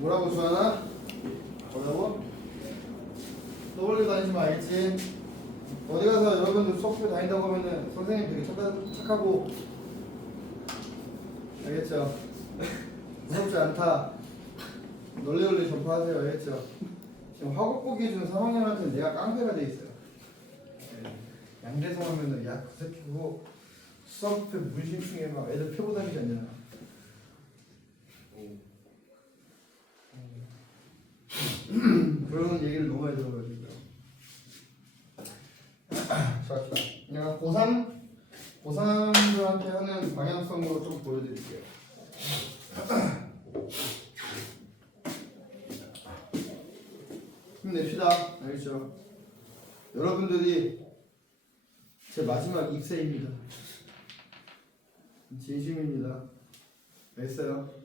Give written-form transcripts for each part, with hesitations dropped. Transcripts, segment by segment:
뭐라고 주하나? 뭐라고? 떠올려 다니시면 알겠지? 어디 가서 여러분들 수업교 다닌다고 하면은 선생님 되게 착하고 알겠죠? 무섭지 않다. 널리 전파하세요. 알겠죠? 지금 화곡보기 해주는 3학년한테는 내가 깡패가 돼 있어요. 양대성 하면은 야 그 새끼 그거 수업에 문신충에 막 애들 펴고 다니지 않냐? 그런 얘기를 너무 많이 들어가지고요. 자, 내가 고3들한테 하는 방향성으로 좀 보여드릴게요. 힘냅시다. 알겠죠? 여러분들이 제 마지막 입세입니다. 진심입니다. 알겠어요?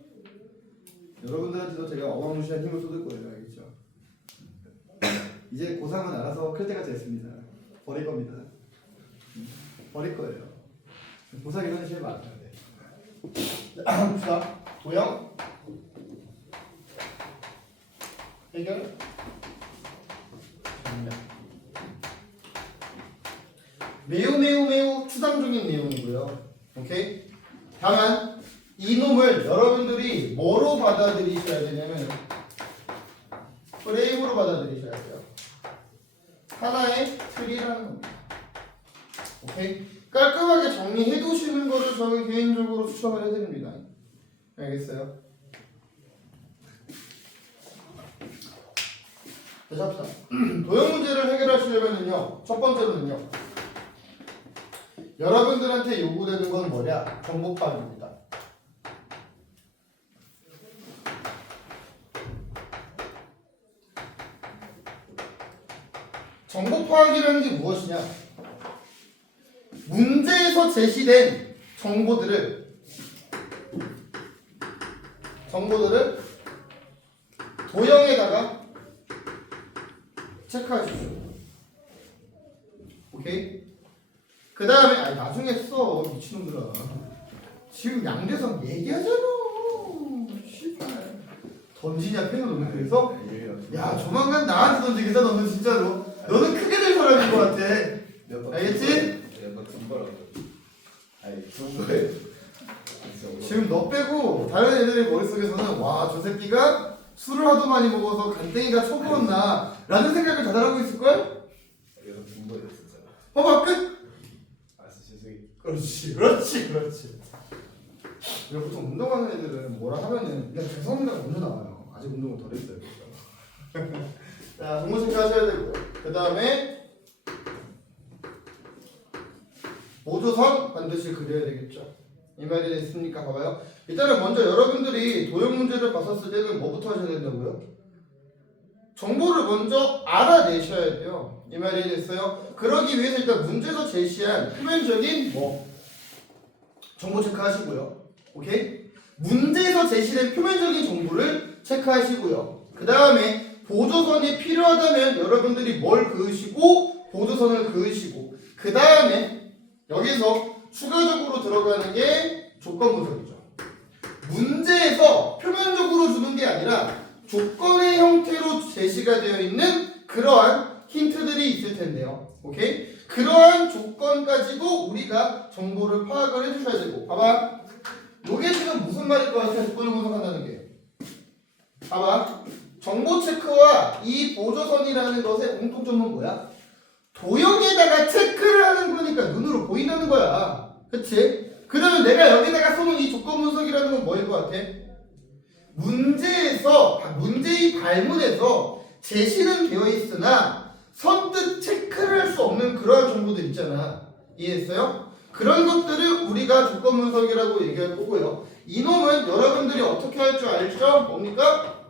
여러분들한테도 제가 어마무시한 힘을 쏟을 거예요. 알겠죠? 이제 고3은 알아서 클 때가 됐습니다. 버릴 겁니다. 버릴 거예요. 고3 이런 식으로 많아요. 봅시다. 도형 해결 매우 추상적인 내용이고요. 오케이? 다만 이놈을 여러분들이 뭐로 받아들이셔야 되냐면 프레임으로 받아들이셔야 돼요. 하나의 틀이라는 겁니다. 오케이? 깔끔하게 정리해 두시는 거를 저는 개인적으로 추천을 해드립니다. 알겠어요? 자, 잡시다. 도형 문제를 해결하시려면요, 첫 번째로는요, 여러분들한테 요구되는 건 뭐냐? 정보 파악입니다. 정보 파악이라는 게 무엇이냐? 문제에서 제시된 정보들을 도형에다가 체크하십시오. 오케이? 그 다음에 나중에 써 미친놈들아. 지금 양대성 얘기하잖아. 씨발. 던지냐 펜을 너는 그래서? 야 조만간 나한테 던지겠다 너는 진짜로. 너는 크게 될 사람인 것 같아. 알겠지? 지금 너 빼고 다른 애들의 머릿속에서는 와 저 새끼가 술을 하도 많이 먹어서 간땡이가 처부었나 라는 생각을 다들 하고 있을걸? 봐봐 끝! 그렇지. 이거 보통 운동하는 애들은 뭐라 하면은 그냥 죄송합니다 먼저 나와요. 아직 운동을 덜 했어요. 자, 정보체크 하셔야 되고요. 그 다음에 보조선 반드시 그려야 되겠죠. 이 말이 됐습니까? 봐봐요. 일단은 먼저 여러분들이 도형 문제를 봤었을 때는 뭐부터 하셔야 된다고요? 정보를 먼저 알아내셔야 돼요. 이 말이 됐어요? 그러기 위해서 일단 문제에서 제시한 표면적인 정보 체크하시고요. 오케이? 문제에서 제시된 표면적인 정보를 체크하시고요. 그 다음에 보조선이 필요하다면 여러분들이 뭘 그으시고 보조선을 그으시고 그 다음에 여기서 추가적으로 들어가는 게 조건 분석이죠. 문제에서 표면적으로 주는 게 아니라 조건의 형태로 제시가 되어 있는 그러한 힌트들이 있을 텐데요. 오케이? 그러한 조건 가지고 우리가 정보를 파악을 해주셔야 되고 봐봐. 요게 지금 무슨 말일 것 같아? 조건을 분석한다는 게 봐봐. 정보 체크와 이 보조선이라는 것의 공통점은 뭐야? 도형에다가 체크를 하는 거니까 눈으로 보인다는 거야. 그치? 그러면 내가 여기다가 써놓은 이 조건 분석이라는 건 뭐일 것 같아? 문제의 발문에서 제시는 되어 있으나 선뜻 체크를 할 수 없는 그러한 정보들 있잖아. 이해했어요? 그런 것들을 우리가 조건 분석이라고 얘기할 거고요. 이놈은 여러분들이 어떻게 할 줄 알죠? 뭡니까?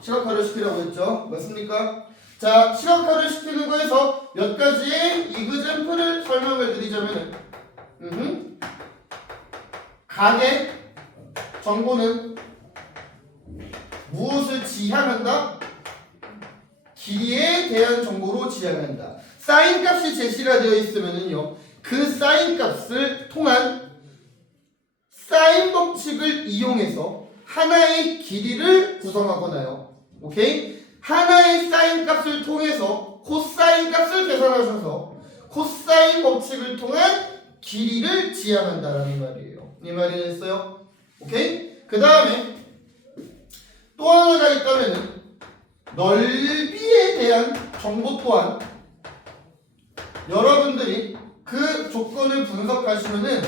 시각화를 시키라고 했죠. 맞습니까? 자, 시각화를 시키는 거에서 몇 가지의 이그잼플을 설명을 드리자면 각의 정보는 무엇을 지향한다? 길이에 대한 정보로 지향한다. 사인 값이 제시가 되어 있으면은요, 그 사인 값을 통한 사인 법칙을 이용해서 하나의 길이를 구성하거나요. 오케이? 하나의 사인 값을 통해서 코사인 값을 계산하셔서 코사인 법칙을 통한 길이를 지향한다라는 말이에요. 이 말이 됐어요? 오케이? 그 다음에 또 하나가 있다면은 넓이에 대한 정보 또한 여러분들이 그 조건을 분석하시면은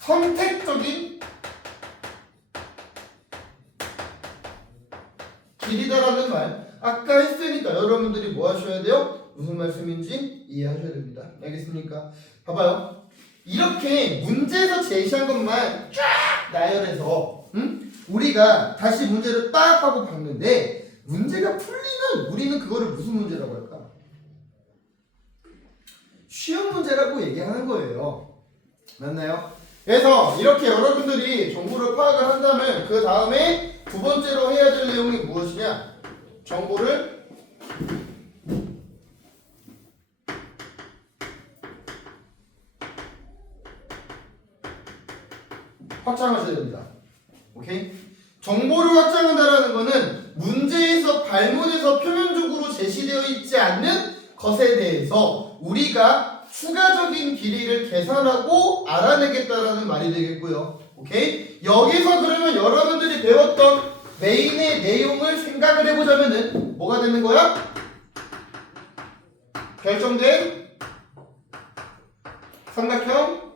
선택적인 길이다라는 말 아까 했으니까 여러분들이 뭐 하셔야 돼요? 무슨 말씀인지 이해하셔야 됩니다. 알겠습니까? 봐봐요. 이렇게 문제에서 제시한 것만 쫙 나열해서 우리가 다시 문제를 딱 하고 봤는데 문제가 풀리면 우리는 그거를 무슨 문제라고 할까? 쉬운 문제라고 얘기하는 거예요. 맞나요? 그래서 이렇게 여러분들이 정보를 파악을 한다면 그 다음에 두 번째로 해야 될 내용이 무엇이냐? 정보를 확장하셔야 됩니다. 오케이? 정보를 확장한다라는 것은 문제에서 발문에서 표면적으로 제시되어 있지 않는 것에 대해서 우리가 추가적인 길이를 계산하고 알아내겠다라는 말이 되겠고요. 오케이? 여기서 그러면 여러분들이 배웠던 메인의 내용을 생각을 해보자면은 뭐가 되는 거야? 결정된 삼각형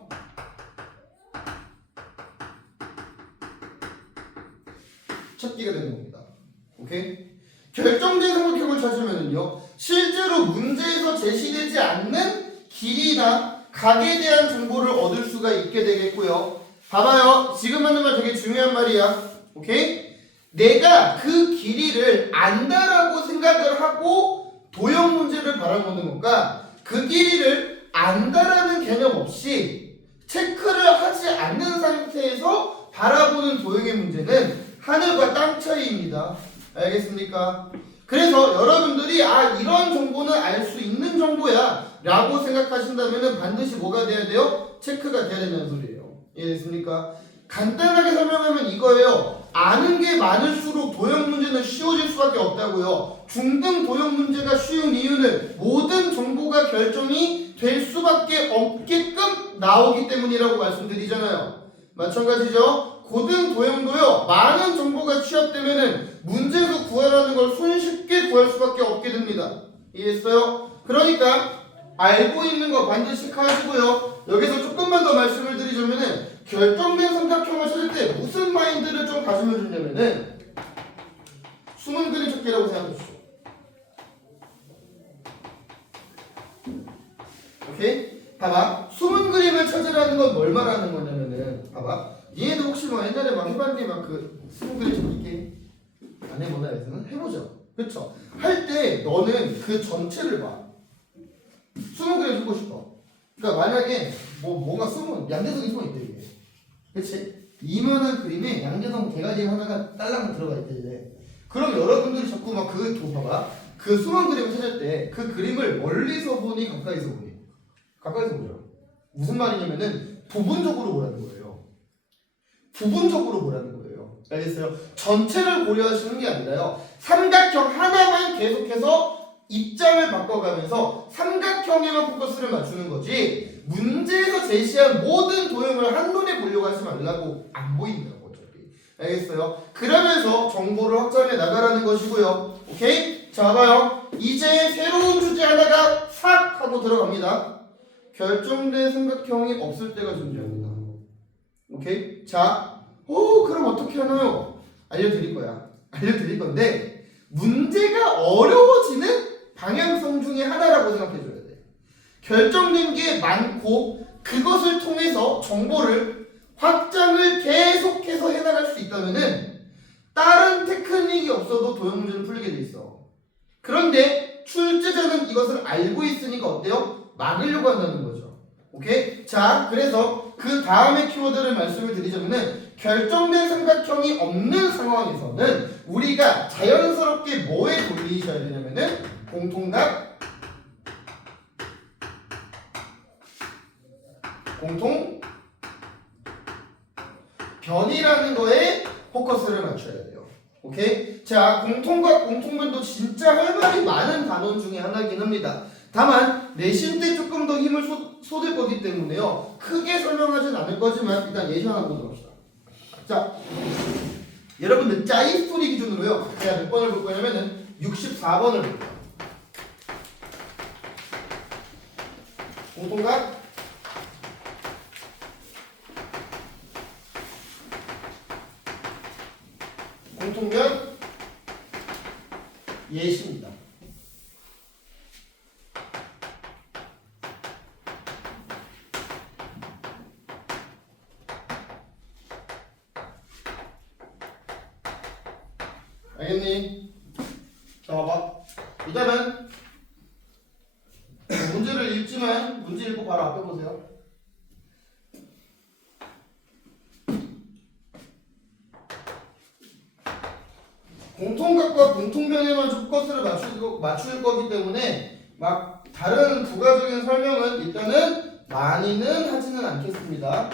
찾기가 되는 겁니다. 오케이? 결정된 삼각형을 찾으면은요, 실제로 문제에서 제시되지 않는 길이나 각에 대한 정보를 얻을 수가 있게 되겠고요. 봐봐요. 지금 하는 말 되게 중요한 말이야. 오케이? 내가 그 길이를 안다라고 생각을 하고 도형 문제를 바라보는 것과 그 길이를 안다라는 개념 없이 체크를 하지 않는 상태에서 바라보는 도형의 문제는 하늘과 땅 차이입니다. 알겠습니까? 그래서 여러분들이 이런 정보는 알 수 있는 정보야 라고 생각하신다면 반드시 뭐가 돼야 돼요? 체크가 돼야 된다는 소리예요. 이해됐습니까? 간단하게 설명하면 이거예요. 아는 게 많을수록 도형 문제는 쉬워질 수밖에 없다고요. 중등 도형 문제가 쉬운 이유는 모든 정보가 결정이 될 수밖에 없게끔 나오기 때문이라고 말씀드리잖아요. 마찬가지죠. 고등 도형도요, 많은 정보가 취합되면은 문제에서 구하라는 걸 손쉽게 구할 수밖에 없게 됩니다. 이해했어요? 그러니까 알고 있는 거 반드시 하시고요. 여기서 조금만 더 말씀을 드리자면은 결정된 삼각형을 찾을 때 무슨 마인드를 좀 가지면 좋냐면은 숨은 그림 찾기라고 생각해주세요. 오케이? 봐봐. 숨은 그림을 찾으라는 건 뭘 말하는 거냐면은 봐봐. 얘네도 혹시 뭐 옛날에 막 해봤니? 막 그 숨은 그림 찾기 게임 안 해보나 해서는 해보죠. 그쵸? 할 때 너는 그 전체를 봐. 숨은 그림 찾고 싶어. 그러니까 만약에 뭔가 숨은 양재성이 숨어 있대 이게. 그치? 이만한 그림에 양재성 대가리 하나가 딸랑 들어가 있대 이제. 그럼 여러분들이 자꾸 막 봐봐. 그 숨은 그림을 찾을 때 그 그림을 멀리서 보니 가까이서 보니? 가까이서 보죠. 무슨 말이냐면은 부분적으로 보라는 거예요. 부분적으로 보라는 거예요. 알겠어요? 전체를 고려하시는 게 아니라요. 삼각형 하나만 계속해서 입장을 바꿔가면서 삼각형에만 포커스를 맞추는 거지 문제에서 제시한 모든 도형을 한눈에 보려고 하지 말라고. 안 보인다고 어차피. 알겠어요? 그러면서 정보를 확장해 나가라는 것이고요. 오케이? 자 봐요. 이제 새로운 주제 하나가 싹 하고 들어갑니다. 결정된 삼각형이 없을 때가 존재합니다. 오케이? 자, 그럼 어떻게 하나요? 알려드릴 거야. 알려드릴 건데 문제가 어려워지는 방향성 중에 하나라고 생각해줘야 돼. 결정된 게 많고 그것을 통해서 정보를 확장을 계속해서 해나갈 수 있다면은 다른 테크닉이 없어도 도형 문제를 풀리게 돼 있어. 그런데 출제자는 이것을 알고 있으니까 어때요? 막으려고 한다는 거죠. 오케이? 자, 그래서 그 다음에 키워드를 말씀을 드리자면은 결정된 삼각형이 없는 상황에서는 우리가 자연스럽게 뭐에 돌리셔야 되냐면은 공통각, 변이라는 거에 포커스를 맞춰야 돼요. 오케이? 자, 공통과 공통변도 진짜 할 말이 많은 단원 중에 하나이긴 합니다. 다만 내신 때 조금 더 힘을 쏟을 거기 때문에요. 크게 설명하진 않을 거지만 일단 예시 하나 보도록 합시다. 자, 여러분들 짜이 스토리 기준으로요. 제가 몇 번을 볼 거냐면은 64번을 볼 거예요. 공통각 공통변 예시입니다. 알겠니? 자, 봐봐. 일단은 문제를 읽지만 문제 읽고 바로 앞에 보세요. 공통각과 공통변에만 포커스를 맞출 거기 때문에 막 다른 부가적인 설명은 일단은 많이는 하지는 않겠습니다.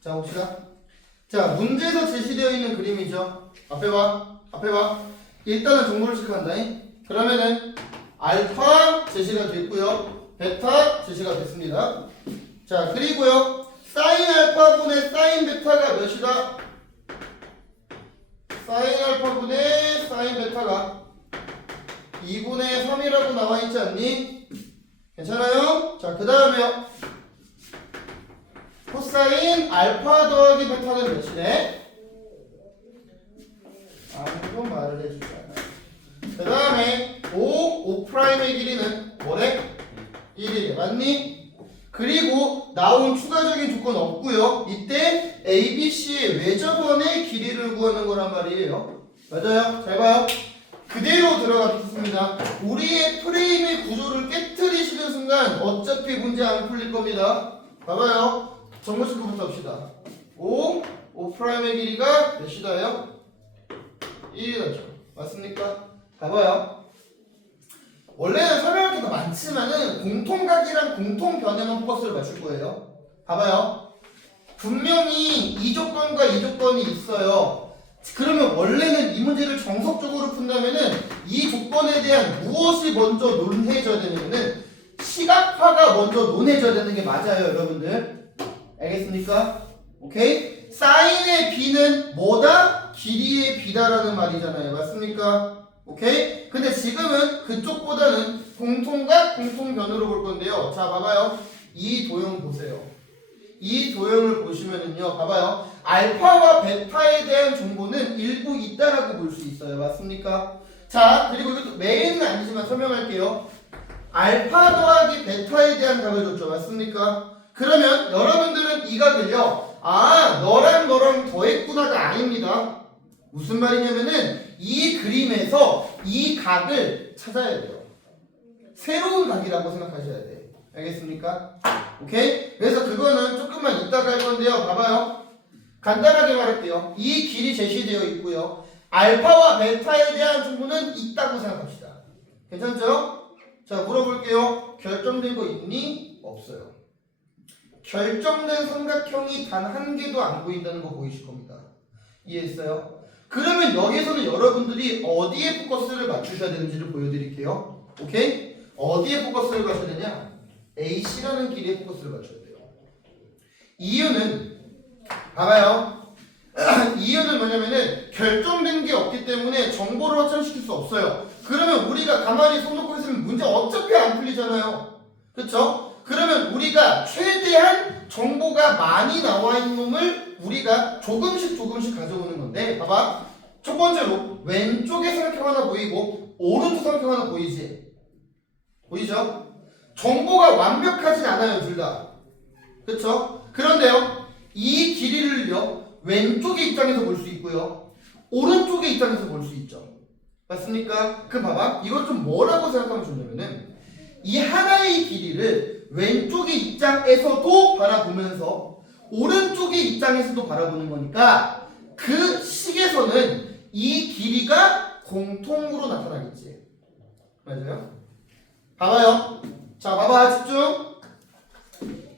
자, 봅시다. 자, 문제에서 제시되어 있는 그림이죠. 앞에 봐. 앞에 봐. 일단은 정보를 체크한다. 그러면은 알파 제시가 됐고요. 베타 제시가 됐습니다. 자, 그리고요. 사인 알파분의 사인 베타가 몇이다? 사인 알파분의 사인 베타가 2분의 3이라고 나와 있지 않니? 괜찮아요? 자, 그 다음에요. 코사인 알파 더하기 베타는 몇이네? 아무도 말을 해주지 않아. 그 다음에 5'의 길이는 뭐래? 1이래. 맞니? 그리고 나온 추가적인 조건 없고요. 이때 ABC의 외접원의 길이를 구하는 거란 말이에요. 맞아요? 잘 봐요. 그대로 들어가겠습니다. 우리의 프레임의 구조를 깨트리시는 순간 어차피 문제 안 풀릴 겁니다. 봐봐요. 정보 체크부터 합시다. 5'의 길이가 몇이다요? 1이다죠. 맞습니까? 봐봐요. 원래는 설명할 게 더 많지만은 공통각이랑 공통변에만 포커스를 맞출 거예요. 봐봐요. 분명히 이 조건과 이 조건이 있어요. 그러면 원래는 이 문제를 정석적으로 푼다면은 이 조건에 대한 무엇이 먼저 논해져야 되냐면은 시각화가 먼저 논해져야 되는 게 맞아요, 여러분들. 알겠습니까? 오케이? 사인의 b는 뭐다? 길이의 b다라는 말이잖아요. 맞습니까? 오케이? 근데 지금은 그쪽보다는 공통각, 공통변으로 볼 건데요. 자, 봐봐요. 이 도형 보세요. 이 도형을 보시면은요. 봐봐요. 알파와 베타에 대한 정보는 일부 있다라고 볼 수 있어요. 맞습니까? 자, 그리고 이것도 메인은 아니지만 설명할게요. 알파 더하기 베타에 대한 값을 줬죠. 맞습니까? 그러면 여러분들은 이 각을요. 아, 너랑 더했구나가 아닙니다. 무슨 말이냐면은 이 그림에서 이 각을 찾아야 돼요. 새로운 각이라고 생각하셔야 돼. 알겠습니까? 오케이? 그래서 그거는 조금만 이따가 할 건데요. 봐봐요. 간단하게 말할게요. 이 길이 제시되어 있고요. 알파와 베타에 대한 정보는 있다고 생각합시다. 괜찮죠? 자, 물어볼게요. 결정된 거 있니? 없어요. 결정된 삼각형이 단 한 개도 안 보인다는 거 보이실 겁니다. 이해했어요? 그러면 여기서는 여러분들이 어디에 포커스를 맞추셔야 되는지를 보여드릴게요. 오케이? 어디에 포커스를 맞춰야 되냐? AC라는 길이에 포커스를 맞춰야 돼요. 이유는 봐봐요. 이유는 뭐냐면은 결정된 게 없기 때문에 정보를 확장시킬 수 없어요. 그러면 우리가 가만히 손 놓고 있으면 문제 어차피 안 풀리잖아요. 그렇죠? 그러면 우리가 최대한 정보가 많이 나와 있는 놈을 우리가 조금씩 가져오는 건데, 봐봐. 첫 번째로 왼쪽에 삼각형 하나 보이고 오른쪽 삼각형 하나 보이지? 보이죠? 정보가 완벽하진 않아요, 둘 다. 그렇죠? 그런데요, 이 길이를요 왼쪽의 입장에서 볼 수 있고요, 오른쪽의 입장에서 볼 수 있죠. 맞습니까? 그럼 봐봐. 이걸 좀 뭐라고 생각하면 좋냐면은 이 하나의 길이를 왼쪽의 입장에서도 바라보면서 오른쪽의 입장에서도 바라보는 거니까 그 식에서는 이 길이가 공통으로 나타나겠지. 맞아요? 봐봐요. 자, 봐봐. 집중.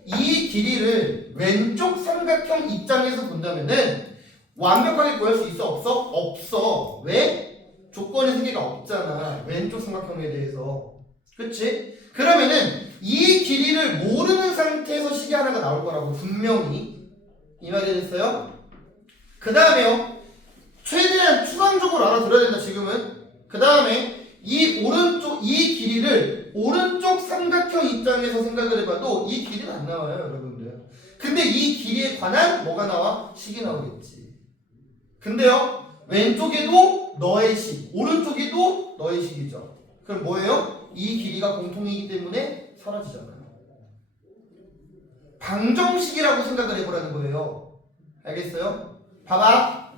이 길이를 왼쪽 삼각형 입장에서 본다면은 완벽하게 구할 수 있어? 없어? 없어. 왜? 조건의 세개가 없잖아. 왼쪽 삼각형에 대해서. 그치? 그러면은 이 길이를 모르는 상태에서 식이 하나가 나올 거라고 분명히. 이 말이 됐어요? 그 다음에요. 최대한 추상적으로 알아들어야 된다 지금은. 그 다음에 이 길이를 오른쪽 삼각형 입장에서 생각을 해봐도 이 길이는 안 나와요 여러분들. 근데 이 길이에 관한 뭐가 나와? 식이 나오겠지. 근데요 왼쪽에도 너의 식, 오른쪽에도 너의 식이죠. 그럼 뭐예요? 이 길이가 공통이기 때문에 사라지잖아요. 방정식이라고 생각을 해보라는 거예요. 알겠어요? 봐봐.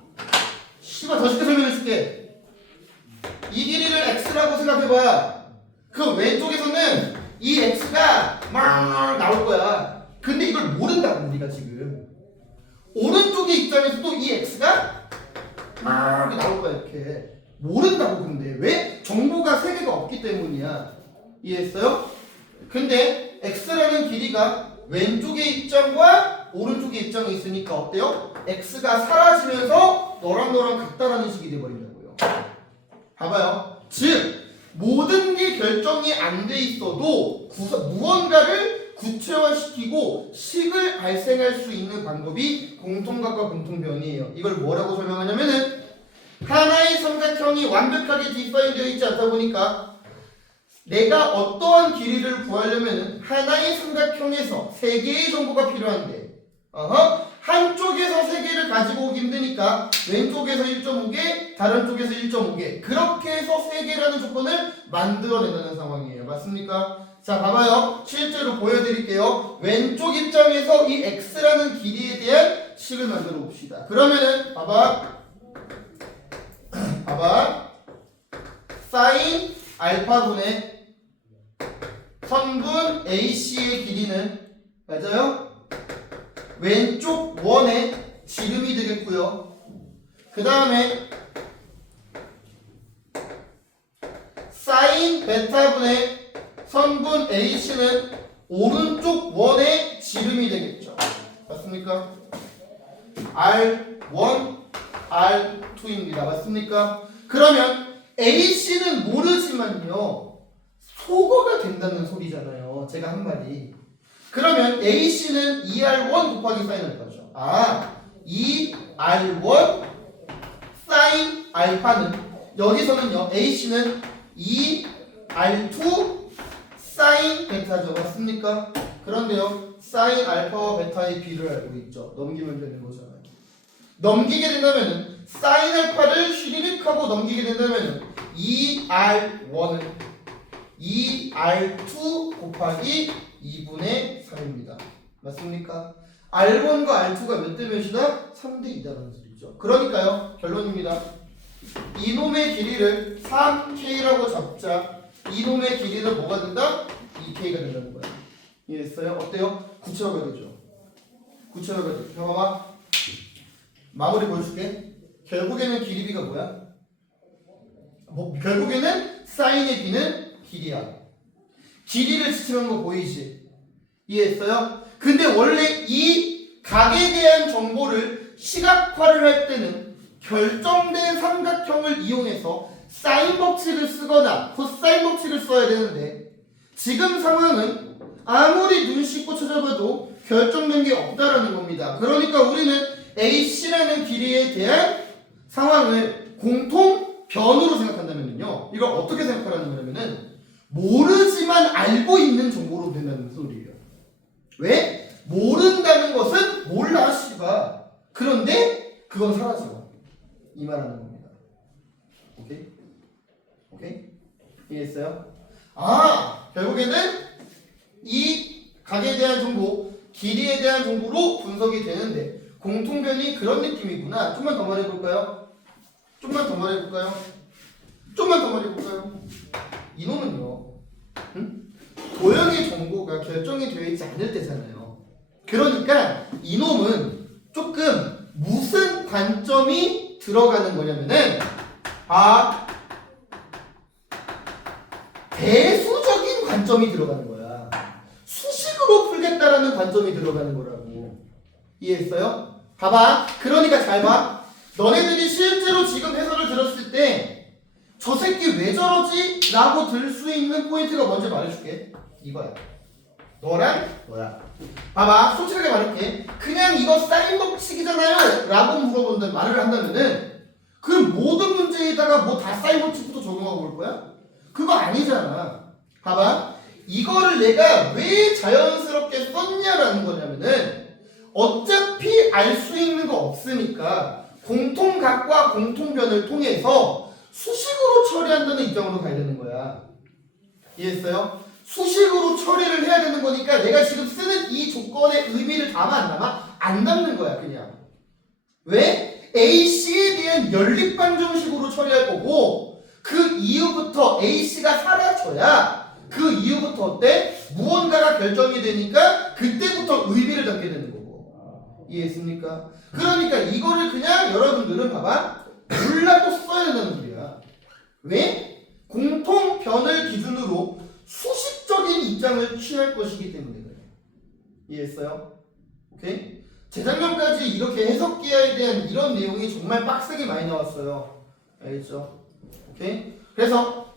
씨발 더 쉽게 설명해줄게. 이 길이를 x라고 생각해봐야 그 왼쪽에서는 이 x가 막 나올 거야. 근데 이걸 모른다고 우리가 지금. 오른쪽의 입장에서도 이 x가 막 나올 거야 이렇게. 모른다고. 근데 왜? 정보가 3개가 없기 때문이야. 이해했어요? 근데 x라는 길이가 왼쪽의 입장과 오른쪽의 입장이 있으니까 어때요? x가 사라지면서 너랑 같다라는 식이 돼버린다고요. 봐봐요. 즉 모든 게 결정이 안 돼 있어도 무언가를 구체화시키고 식을 발생할 수 있는 방법이 공통각과 공통변이에요. 이걸 뭐라고 설명하냐면은 하나의 삼각형이 완벽하게 디파인되어 있지 않다 보니까 내가 어떠한 길이를 구하려면 하나의 삼각형에서 3개의 정보가 필요한데 한쪽에서 3개를 가지고 오기 힘드니까 왼쪽에서 1.5개, 다른 쪽에서 1.5개 그렇게 해서 3개라는 조건을 만들어낸다는 상황이에요. 맞습니까? 자 봐봐요. 실제로 보여드릴게요. 왼쪽 입장에서 이 x라는 길이에 대한 식을 만들어 봅시다. 그러면은 봐봐 사인 알파분의 선분 AC의 길이는 맞아요? 왼쪽 원의 지름이 되겠고요. 그 다음에 사인 베타분의 선분 AC는 오른쪽 원의 지름이 되겠죠. 맞습니까? R1, R2입니다. 맞습니까? 그러면 AC는 모르지만요 소거가 된다는 소리잖아요. 제가 한 말이. 그러면 AC는 2R1 곱하기 사인 알파죠. 2R1 사인 알파는 여기서는요 AC는 2R2 사인 베타죠. 맞습니까? 그런데요 사인 알파와 베타의 비를 알고 있죠. 넘기면 되는 거잖아요. 넘기게 된다면은 사인 알파를 쉬리릭하고 넘기게 된다면은 2R1은 2R2 곱하기 2분의 3입니다. 맞습니까? R1과 R2가 몇 대 몇이다? 3대 2다라는 소리죠. 그러니까요 결론입니다. 이놈의 길이를 3K라고 잡자. 이놈의 길이는 뭐가 된다? 2K가 된다는 거야. 이해했어요? 어때요? 구체화가 되죠. 구체화가 되죠. 봐봐. 마무리 보여줄게. 결국에는 길이비가 뭐야? 결국에는 사인의 비는 길이야. 길이를 지칭한 거 보이지? 이해했어요? 근데 원래 이 각에 대한 정보를 시각화를 할 때는 결정된 삼각형을 이용해서 사인 법칙을 쓰거나 코사인 법칙을 써야 되는데 지금 상황은 아무리 눈 씻고 찾아봐도 결정된 게 없다라는 겁니다. 그러니까 우리는 AC라는 길이에 대한 상황을 공통변으로 생각한다면요. 이걸 어떻게 생각하라는 거냐면은 모르지만 알고 있는 정보로 된다는 소리예요. 왜? 모른다는 것은 몰라 씨발. 그런데 그건 사라져. 이 말하는 겁니다. 오케이? 오케이? 이해했어요? 결국에는 이 각에 대한 정보, 길이에 대한 정보로 분석이 되는데 공통변이 그런 느낌이구나. 좀만 더 말해볼까요? 좀만 더 말해볼까요? 이놈은요 도형의 정보가 결정이 되어 있지 않을 때잖아요. 그러니까 이놈은 조금 무슨 관점이 들어가는 거냐면은 대수적인 관점이 들어가는 거야. 수식으로 풀겠다라는 관점이 들어가는 거라고. 이해했어요? 봐봐. 그러니까 잘 봐. 너네들이 실제로 지금 해설을 들었을 때 저 새끼 왜 저러지? 라고 들 수 있는 포인트가 뭔지 말해줄게. 이거야. 너랑 너야. 봐봐. 솔직하게 말할게. 그냥 이거 사인 법칙이잖아요 라고 물어본다 말을 한다면은 그 모든 문제에다가 뭐 다 사인 법칙부터 적용하고 올 거야? 그거 아니잖아. 봐봐. 이거를 내가 왜 자연스럽게 썼냐라는 거냐면은 어차피 알 수 있는 거 없으니까 공통각과 공통변을 통해서 수식으로 처리한다는 입장으로 가야 되는 거야. 이해했어요? 수식으로 처리를 해야 되는 거니까 내가 지금 쓰는 이 조건의 의미를 담아 안 담아? 안 담는 거야 그냥. 왜? AC에 대한 연립방정식으로 처리할 거고 그 이후부터 AC가 사라져야 그 이후부터 어때? 무언가가 결정이 되니까 그때부터 의미를 담게 되는 거고. 이해했습니까? 그러니까 이거를 그냥 여러분들은 봐봐. 몰라도 써야 된다는 소리야. 왜? 공통변을 기준으로 수식적인 입장을 취할 것이기 때문에 그래요. 이해했어요? 오케이? 재작년까지 이렇게 해석기하에 대한 이런 내용이 정말 빡세게 많이 나왔어요. 알겠죠? 오케이? 그래서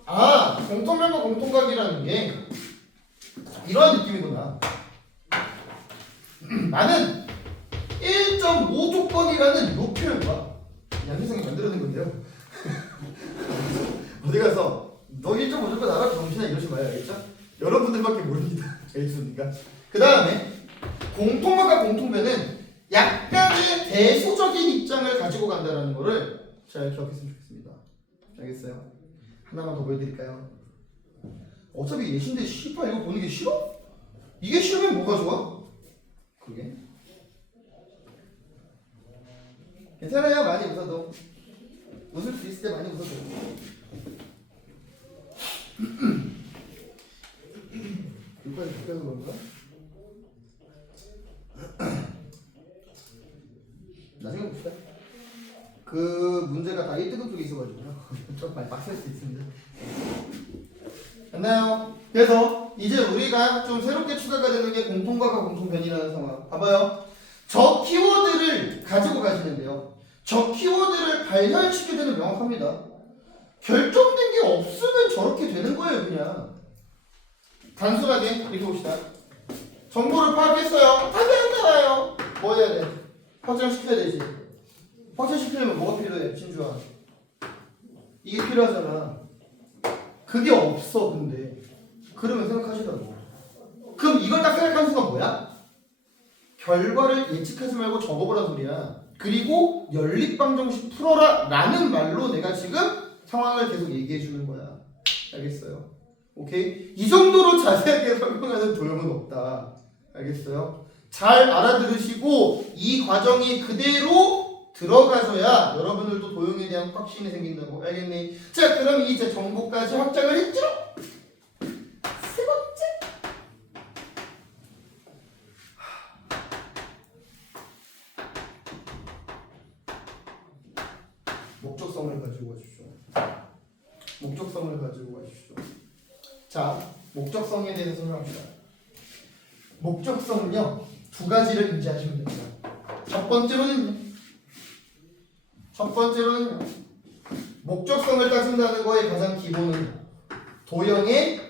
공통변과 공통각이라는 게 이런 느낌이구나. 나는 1.5 조건이라는 요 표현과 양희성이 만들어낸 건데요. 어디 가서 너 1.5 조건 알아? 정신아 이러지 마요. 알겠죠? 여러분들밖에 모릅니다. 알겠습니까? 그 다음에 공통각과 공통변은 약간의 대수적인 입장을 가지고 간다는 거를 잘 기억했으면 좋겠습니다. 알겠어요? 하나만 더 보여드릴까요? 어차피 예신데 씨발 이거 보는 게 싫어? 이게 싫으면 뭐가 좋아? 그게? 괜찮아요. 많이 웃어도. 웃을 수 있을 때 많이 웃어도. 여기까지 바뀌어서 그런가? 나중에 봅시다. 그 문제가 다 1등급 쪽에 있어가지고요. 좀 많이 빡셀 수 있습니다. 됐나요? 그래서 이제 우리가 좀 새롭게 추가가 되는 게 공통각과 공통변이라는 상황. 봐봐요. 저 키워드를 가지고 가시는데요. 저 키워드를 발현시켜야 되는 명확합니다. 결정된 게 없으면 저렇게 되는 거예요, 그냥. 단순하게 이렇게 봅시다. 정보를 파악했어요. 답이 안 나와요. 뭐 해야 돼? 확장시켜야 되지. 확장시키려면 뭐가 필요해, 진주아? 이게 필요하잖아. 그게 없어, 근데. 그러면 생각하시라고. 그럼 이걸 딱 생각하는 순간 뭐야? 결과를 예측하지 말고 적어보란 소리야. 그리고 연립방정식 풀어라 라는 말로 내가 지금 상황을 계속 얘기해 주는 거야. 알겠어요? 오케이? 이 정도로 자세하게 설명하는 도형은 없다. 알겠어요? 잘 알아들으시고 이 과정이 그대로 들어가줘야 여러분들도 도형에 대한 확신이 생긴다고. 알겠니? 자, 그럼 이제 정보까지 확장을 했죠? 세 번째. 목적성을 가지고 가십시오. 목적성을 가지고 가십시오. 자, 목적성에 대해서 설명합시다. 목적성은요, 두 가지를 인지하시면 됩니다. 첫 번째로는요, 목적성을 따진다는 거의 가장 기본은 도형의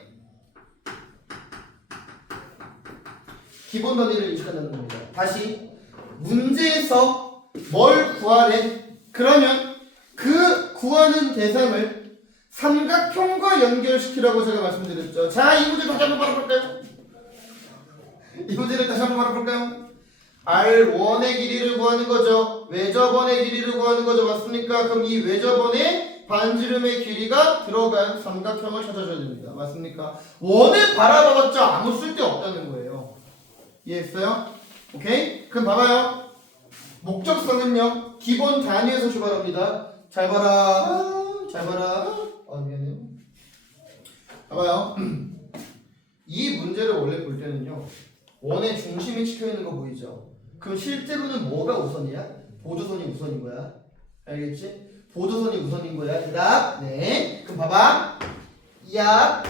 기본 단위를 인식한다는 겁니다. 다시, 문제에서 뭘 구하래? 그러면 그 구하는 대상을 삼각형과 연결시키라고 제가 말씀드렸죠. 자, 이 문제 다시 한번 바라볼까요? 이 문제를 다시 한번 바라볼까요? R1의 길이를 구하는 거죠. 외접원의 길이를 구하는 거죠. 맞습니까? 그럼 이 외접원의 반지름의 길이가 들어간 삼각형을 찾아줘야 됩니다. 맞습니까? 원을 바라봐봤자 아무 쓸데 없다는 거예요. 이해했어요? 오케이? 그럼 봐봐요. 목적성은요, 기본 단위에서 출발합니다. 잘 봐라. 잘 봐라. 미안해요. 봐봐요. 이 문제를 원래 볼 때는요, 원의 중심이 찍혀 있는 거 보이죠? 그럼 실제로는 뭐가 우선이야? 보조선이 우선인 거야. 알겠지? 보조선이 우선인 거야. 대답. 네. 그럼 봐봐. 야,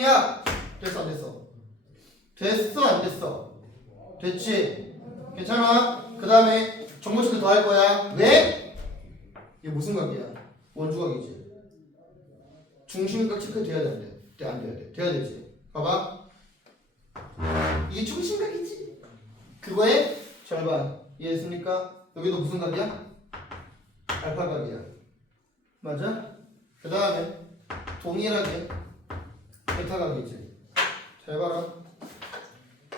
야. 됐어 안 됐어? 됐어 안 됐어? 됐지? 괜찮아? 그 다음에 정보 체크 더 할 거야. 왜? 이게 무슨 각이야? 원주각이지. 중심각 체크 돼야 돼, 안 돼? 안 돼야 돼. 돼야 되지. 봐봐. 이게 중심각이지. 그거의 절반. 이해했습니까? 여기도 무슨 각이야? 알파각이야. 맞아? 그 다음에 동일하게 베타각이지. 잘 봐라.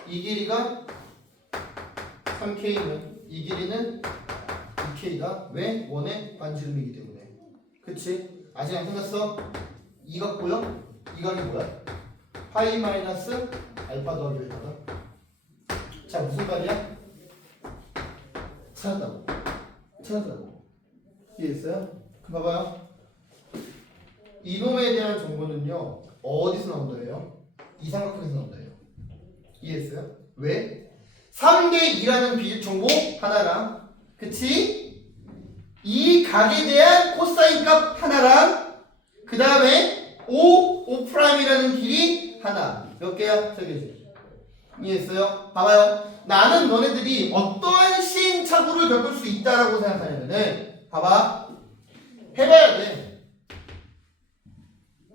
이 길이가 3K면 이 길이는 2K다. 왜? 원의 반지름이기 때문에. 그치? 아직 안 끝났어? 이 같고요. 이 각이 뭐야? 파이 마이너스 알파 더하기 베타다. 자, 무슨 각이야? 찾았다고. 찾았다고. 이해했어요? 그럼 봐봐요. 이놈에 대한 정보는요, 어디서 나온다예요? 이 삼각형에서 나온다예요. 이해했어요? 왜? 3대 2라는 정보 하나랑, 그치? 이 각에 대한 코사인 값 하나랑, 그 다음에 5'이라는 길이 하나. 몇 개야? 3개지. 이해했어요? 봐봐요. 나는 너네들이 어떠한 시행착오를 겪을 수 있다라고 생각하냐면은, 봐봐. 해봐야 돼.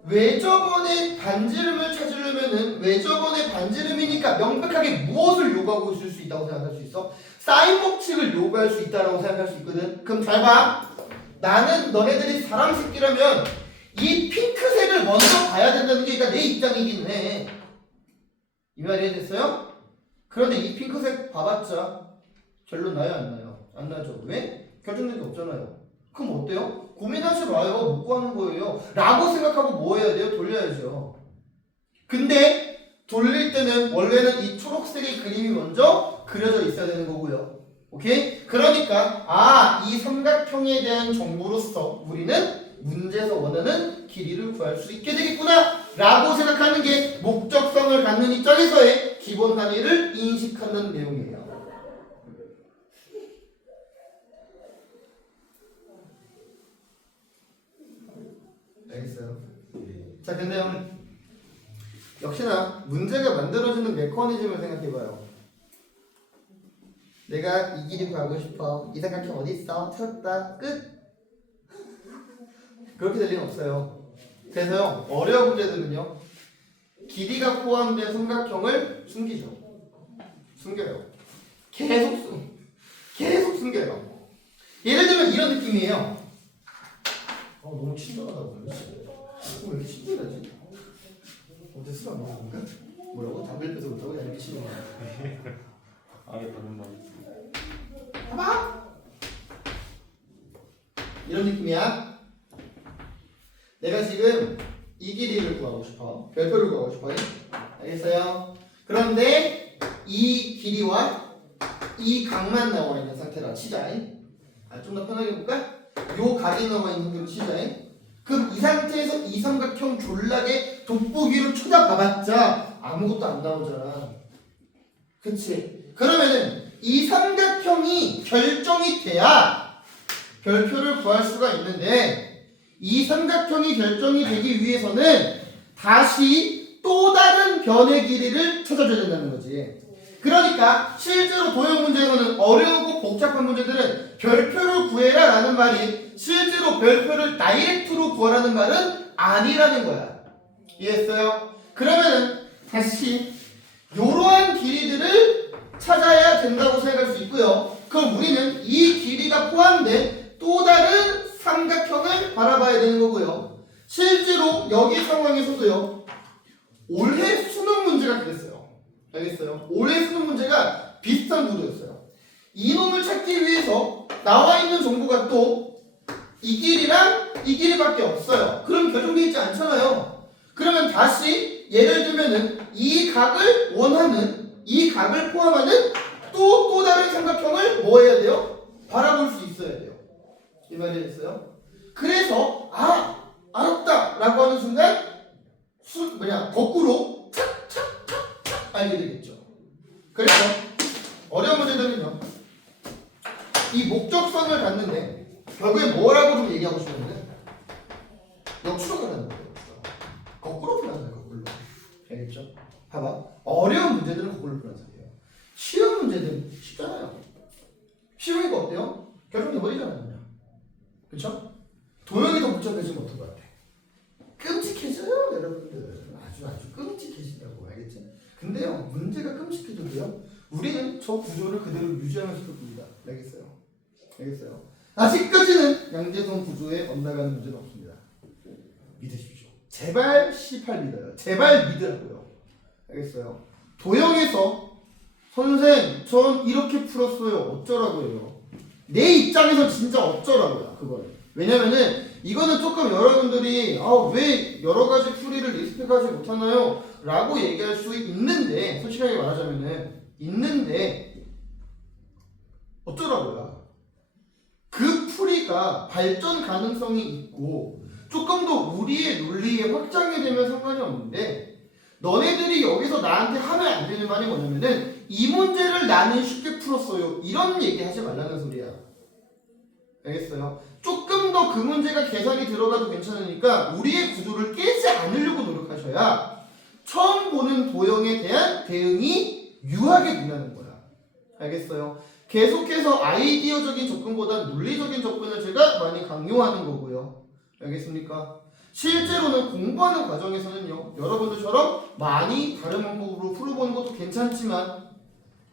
외접원의 반지름을 찾으려면은 외접원의 반지름이니까 명백하게 무엇을 요구하고 있을 수 있다고 생각할 수 있어? 사인 법칙을 요구할 수 있다고 생각할 수 있거든. 그럼 잘 봐. 나는 너네들이 사람 새끼라면 이 핑크색을 먼저 봐야 된다는 게 일단 내 입장이긴 해. 이 말이 이해됐어요? 그런데 이 핑크색 봐봤자 결론 나요 안 나요? 안 나죠. 왜? 결정된 게 없잖아요. 그럼 어때요? 고민하지 마요. 못 구하는 거예요. 라고 생각하고 뭐 해야 돼요? 돌려야죠. 근데 돌릴 때는 원래는 이 초록색의 그림이 먼저 그려져 있어야 되는 거고요. 오케이? 그러니까 이 삼각형에 대한 정보로서 우리는 문제에서 원하는 길이를 구할 수 있게 되겠구나 라고 생각하는 게 목적성을 갖는 입장에서의 기본 단위를 인식하는 내용이에요. 알겠어요? 자, 근데 역시나 문제가 만들어지는 메커니즘을 생각해봐요. 내가 이 길이 구하고 싶어. 이 삼각형 어디 있어? 찾았다. 끝. 그렇게 될 리는 없어요. 그래서요, 어려운 문제들은요, 길이가 포함된 삼각형을 숨기죠. 숨겨요. 계속 숨겨요. 예를 들면 이런 느낌이에요. 너무 친절하다 보네. 왜 이렇게 친절하지? 어제 술 안 먹은 건가? 뭐라고? 담배를 펴서 그렇다고? 야, 이렇게 친절하다. 이게 다른 말. 봐봐! 이런 느낌이야. 내가 지금 이 길이를 구하고 싶어. 별표를 구하고 싶어. 알겠어요? 그런데 이 길이와 이 각만 나와 있는 상태라 치자. 좀 더 편하게 볼까? 요 각이 나와 있는 대로 치자. 그럼 이 상태에서 이 삼각형 졸라게 돋보기로 쳐다봐봤자 아무것도 안 나오잖아. 그치? 그러면은 이 삼각형이 결정이 돼야 별표를 구할 수가 있는데 이 삼각형이 결정이 되기 위해서는 다시 또 다른 변의 길이를 찾아줘야 된다는 거지. 그러니까 실제로 도형 문제에서는 어려우고 복잡한 문제들은 별표를 구해라 라는 말이 실제로 별표를 다이렉트로 구하라는 말은 아니라는 거야. 이해했어요? 그러면은 다시 이러한 길이들을 찾아야 된다고 생각할 수 있고요. 그럼 우리는 이 길이가 포함된 또 다른 삼각형을 바라봐야 되는 거고요. 실제로 여기 상황에서도요. 올해 수능 문제가 그랬어요. 알겠어요? 올해 수능 문제가 비슷한 구도였어요. 이놈을 찾기 위해서 나와 있는 정보가 또 이 길이랑 이 길이밖에 없어요. 그럼 결정되어 있지 않잖아요. 그러면 다시 예를 들면은 이 각을 원하는 이 각을 포함하는 또 다른 삼각형을 뭐 해야 돼요? 바라볼 수 있어야 돼요. 이 말이 됐어요? 그래서 알았다 라고 하는 순간 거꾸로 착착착착 알게 되겠죠. 그래서 어려운 문제들은요 이 목적성을 갖는데 결국에 뭐라고 좀 얘기하고 싶으면은 역추적을 하는 거예요. 거꾸로 풀어야 돼요. 거꾸로. 알겠죠? 봐봐. 어려운 문제들은 거꾸로 풀어야 돼요. 쉬운 문제들은 쉽잖아요. 쉬우니까 어때요? 결정돼버리잖아요. 그냥. 그쵸? 도형이 더 복잡해지면 어떨 것 같아? 끔찍해져요, 여러분들. 아주 끔찍해진다고. 알겠지? 근데요, 문제가 끔찍해져도요, 우리는 저 구조를 그대로 유지하면서 풉니다. 알겠어요? 아직까지는 양재성 구조에 엇나가는 문제는 없습니다. 믿으십시오. 제발 C8 믿어요. 제발 믿으라고요. 알겠어요? 도형에서 선생, 전 이렇게 풀었어요. 어쩌라고요? 내 입장에서 진짜 어쩌라고요. 그걸. 왜냐면은 이거는 조금 여러분들이 왜 여러 가지 풀이를 리스펙하지 못하나요? 라고 얘기할 수 있는데, 솔직하게 말하자면은 있는데 어쩌라고요? 그 풀이가 발전 가능성이 있고 조금 더 우리의 논리에 확장이 되면 상관이 없는데, 너네들이 여기서 나한테 하면 안 되는 말이 뭐냐면은 이 문제를 나는 쉽게 풀었어요. 이런 얘기 하지 말라는 소리야. 알겠어요? 조금 더 그 문제가 계산이 들어가도 괜찮으니까 우리의 구조를 깨지 않으려고 노력하셔야 처음 보는 도형에 대한 대응이 유하게 된다는 거야. 알겠어요? 계속해서 아이디어적인 접근보다 논리적인 접근을 제가 많이 강요하는 거고요. 알겠습니까? 실제로는 공부하는 과정에서는요, 여러분들처럼 많이 다른 방법으로 풀어보는 것도 괜찮지만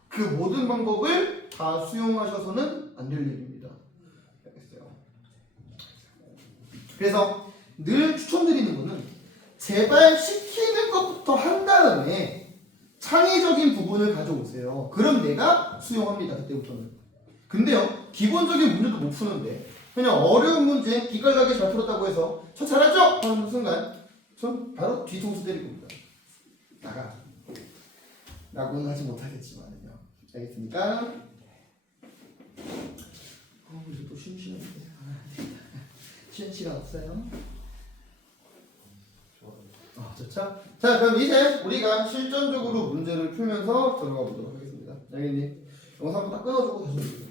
그 모든 방법을 다 수용하셔서는 안 될 일입니다. 알겠어요? 그래서 늘 추천드리는 거는 제발 시키는 것부터 한 다음에 창의적인 부분을 가져오세요. 그럼 내가 수용합니다. 그때부터는. 근데요, 기본적인 문제도 못 푸는데 그냥 어려운 문제 기깔나게 잘 풀었다고 해서 저 잘하죠? 하는 순간 전 바로 뒤통수 때릴 겁니다. 나고는 하지 못하겠지만요. 알겠습니까? 이제 또 쉬는 시간인데 쉬는 시간 없어요? 좋죠? 자, 그럼 이제 우리가 실전적으로 문제를 풀면서 들어가 보도록 하겠습니다. 양현님 영상 한번 딱 끊어주고 다시 오세요.